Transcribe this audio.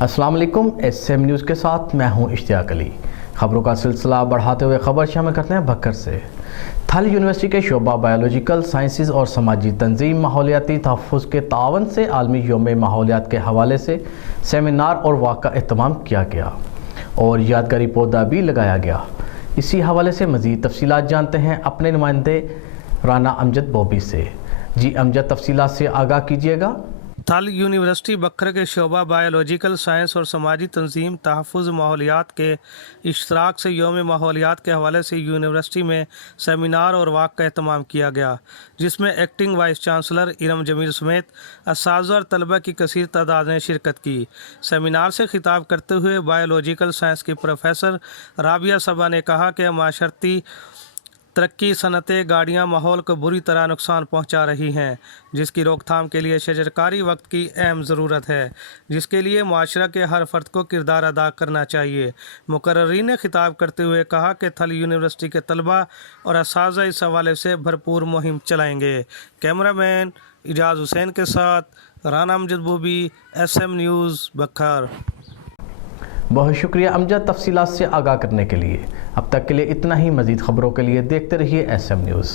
अस्सलाम वालेकुम। SM news के साथ मैं हूं इश्तियाक अली। खबरों का सिलसिला बढ़ाते हुए खबर शामिल करते हैं भक्कर से। थल यूनिवर्सिटी के शोबा बायोलॉजिकल साइंसेज और समाजी तंजीम माहौलियाती तहफ़्फ़ुज़ के तावन से आलमी यौम माहौलियात के हवाले से सेमिनार और वाक़ का एहतमाम किया गया और यादगारी पौधा भी लगाया गया। इसी हवाले से मज़ीद तफसीलात जानते हैं अपने नुमाइंदे राना अमजद बॉबी से। जी अमजद, तफसीलात से आगाह कीजिएगा। थल यूनिवर्सिटी बखर के शोबा बायोलॉजिकल साइंस और समाजी तंजीम तहफ़्फ़ुज़ माहौलियात के इश्तराक से यौम माहौलियात के हवाले से यूनिवर्सिटी में सेमिनार और वाक़ का एहतमाम किया गया, जिसमें acting vice chancellor Iram Jamil समेत असातिज़ा और तलबा की कसीर तादाद ने शिरकत की। सेमिनार से खिताब करते हुए बायोलॉजिकल साइंस की प्रोफेसर राबिया सबा ने कहा कि माशरती तरक्की सनतें गाड़ियाँ माहौल को बुरी तरह नुकसान पहुँचा रही हैं, जिसकी रोकथाम के लिए शजरकारी वक्त की अहम ज़रूरत है, जिसके लिए माशरा के हर फ़र्द को किरदार अदा करना चाहिए। मुकर्रिरीन ने खिताब करते हुए कहा कि थल यूनिवर्सिटी के तलबा और असातिज़ा इस हवाले से भरपूर मुहिम चलाएँगे। कैमरामैन इजाज़ हुसैन के साथ राना अमजद बॉबी, SM न्यूज़ बखर। बहुत शुक्रिया अमजद तफसीलात से आगाह करने के लिए। अब तक के लिए इतना ही। मज़ीद खबरों के लिए देखते रहिए SM न्यूज़।